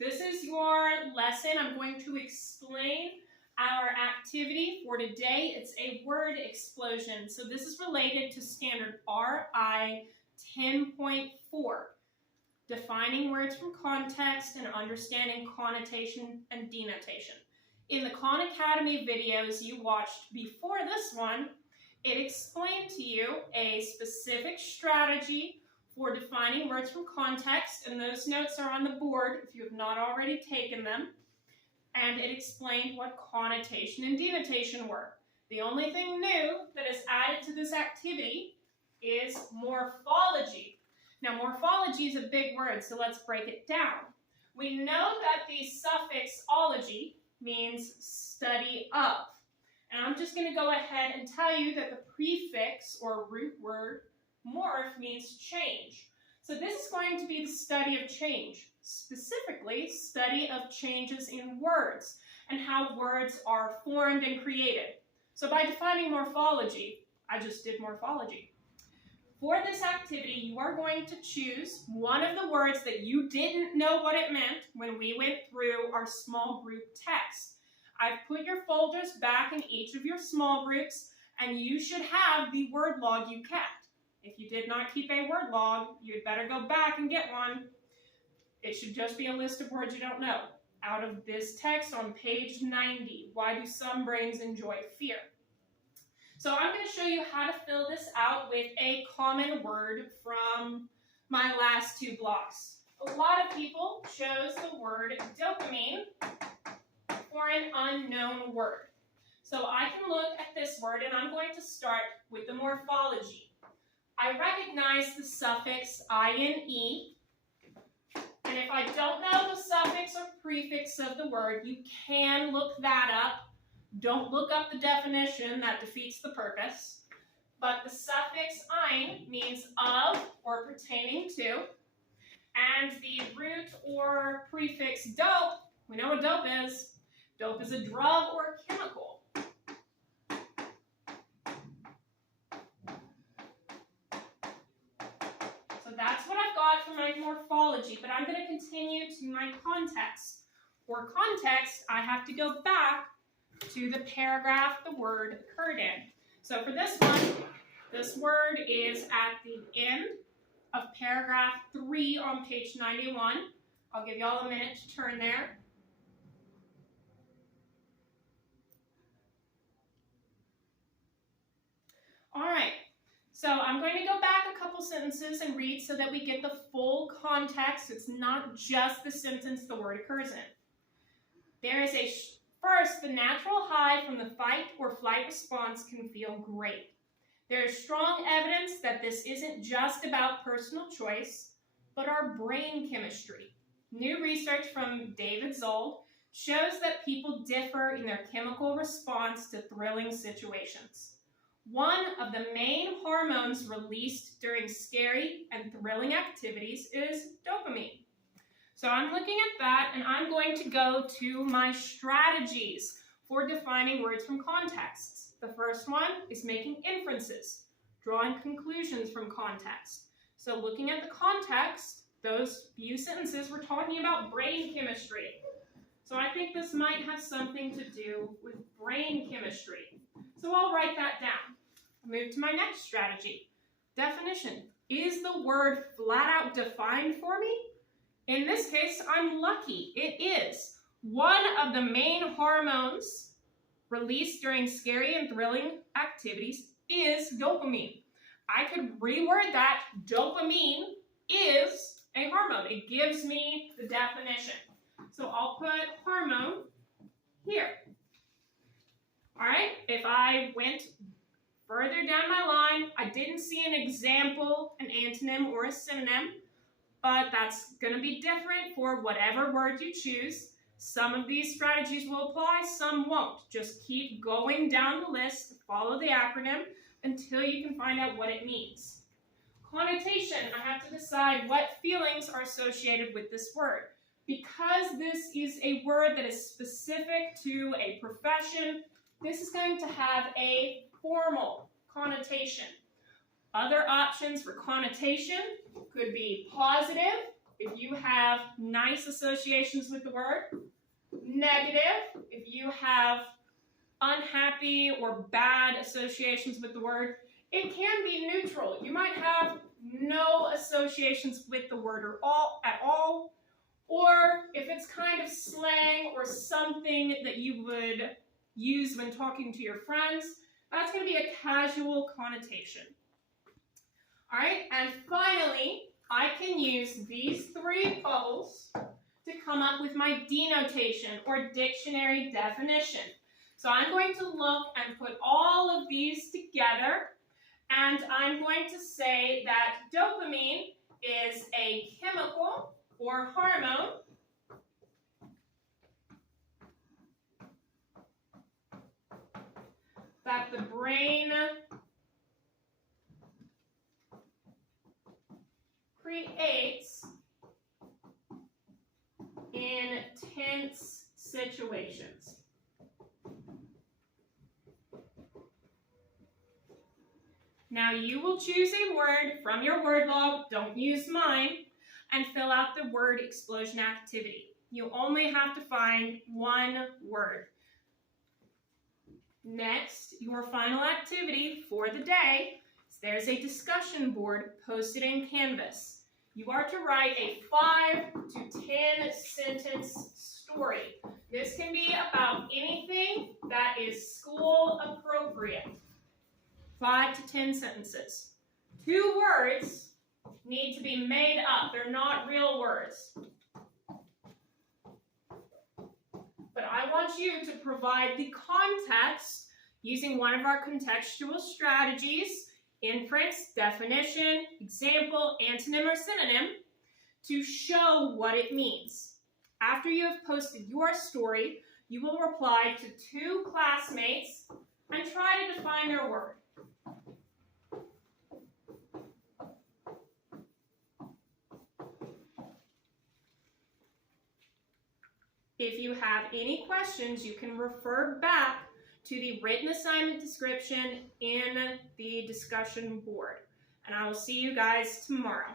this is your lesson. I'm going to explain our activity for today. It's a word explosion. So this is related to standard RI 10.4, defining words from context and understanding connotation and denotation. In the Khan Academy videos you watched before this one, it explained to you a specific strategy for defining words from context, and those notes are on the board if you have not already taken them. And it explained what connotation and denotation were. The only thing new that is added to this activity is morphology. Now, morphology is a big word, so let's break it down. We know that the suffix ology means study of. And I'm just going to go ahead and tell you that the prefix or root word morph means change. So this is going to be the study of change, specifically study of changes in words and how words are formed and created. So by defining morphology, I just did morphology. For this activity, you are going to choose one of the words that you didn't know what it meant when we went through our small group text. I've put your folders back in each of your small groups, and you should have the word log you kept. If you did not keep a word log, you'd better go back and get one. It should just be a list of words you don't know. Out of this text on page 90, why do some brains enjoy fear? So I'm going to show you how to fill this out with a common word from my last two blocks. A lot of people chose the word dopamine for an unknown word. So I can look at this word, and I'm going to start with the morphology. I recognize the suffix ine, and if I don't know the suffix or prefix of the word, you can look that up. Don't look up the definition, that defeats the purpose. But the suffix ein means of or pertaining to, and the root or prefix dope, we know what dope is. Dope is a drug or chemical. That's what I've got for my morphology, but I'm going to continue to my context. For context, I have to go back to the paragraph the word occurred in. So for this one, this word is at the end of paragraph 3 on page 91. I'll give y'all a minute to turn there. All right. So I'm going to go back a couple sentences and read so that we get the full context. It's not just the sentence the word occurs in. There is first, the natural high from the fight or flight response can feel great. There is strong evidence that this isn't just about personal choice, but our brain chemistry. New research from David Zold shows that people differ in their chemical response to thrilling situations. One of the main hormones released during scary and thrilling activities is dopamine. So I'm looking at that, and I'm going to go to my strategies for defining words from contexts. The first one is making inferences, drawing conclusions from context. So looking at the context, those few sentences were talking about brain chemistry. So I think this might have something to do with brain chemistry. So I'll write that down. Move to my next strategy. Definition. Is the word flat out defined for me? In this case, I'm lucky. It is. One of the main hormones released during scary and thrilling activities is dopamine. I could reword that. Dopamine is a hormone. It gives me the definition. So I'll put hormone here. All right, if I went further down my line, I didn't see an example, an antonym, or a synonym, but that's going to be different for whatever word you choose. Some of these strategies will apply, some won't. Just keep going down the list, follow the acronym until you can find out what it means. Connotation, I have to decide what feelings are associated with this word. Because this is a word that is specific to a profession, this is going to have a formal connotation. Other options for connotation could be positive if you have nice associations with the word. Negative, if you have unhappy or bad associations with the word. It can be neutral. You might have no associations with the word at all, or if it's kind of slang or something that you would use when talking to your friends, that's going to be a casual connotation. All right, and finally, I can use these three bubbles to come up with my denotation or dictionary definition. So I'm going to look and put all of these together, and I'm going to say that dopamine is a chemical or hormone that the brain creates in tense situations. Now you will choose a word from your word log, don't use mine, and fill out the word explosion activity. You only have to find one word. Next, your final activity for the day is there's a discussion board posted in Canvas. You are to write a 5 to 10 sentence story. This can be about anything that is school appropriate. 5 to 10 sentences. 2 words need to be made up. They're not real words. But I want you to provide the context using one of our contextual strategies, inference, definition, example, antonym, or synonym, to show what it means. After you have posted your story, you will reply to 2 classmates and try to define their word. If you have any questions, you can refer back to the written assignment description in the discussion board. And I will see you guys tomorrow.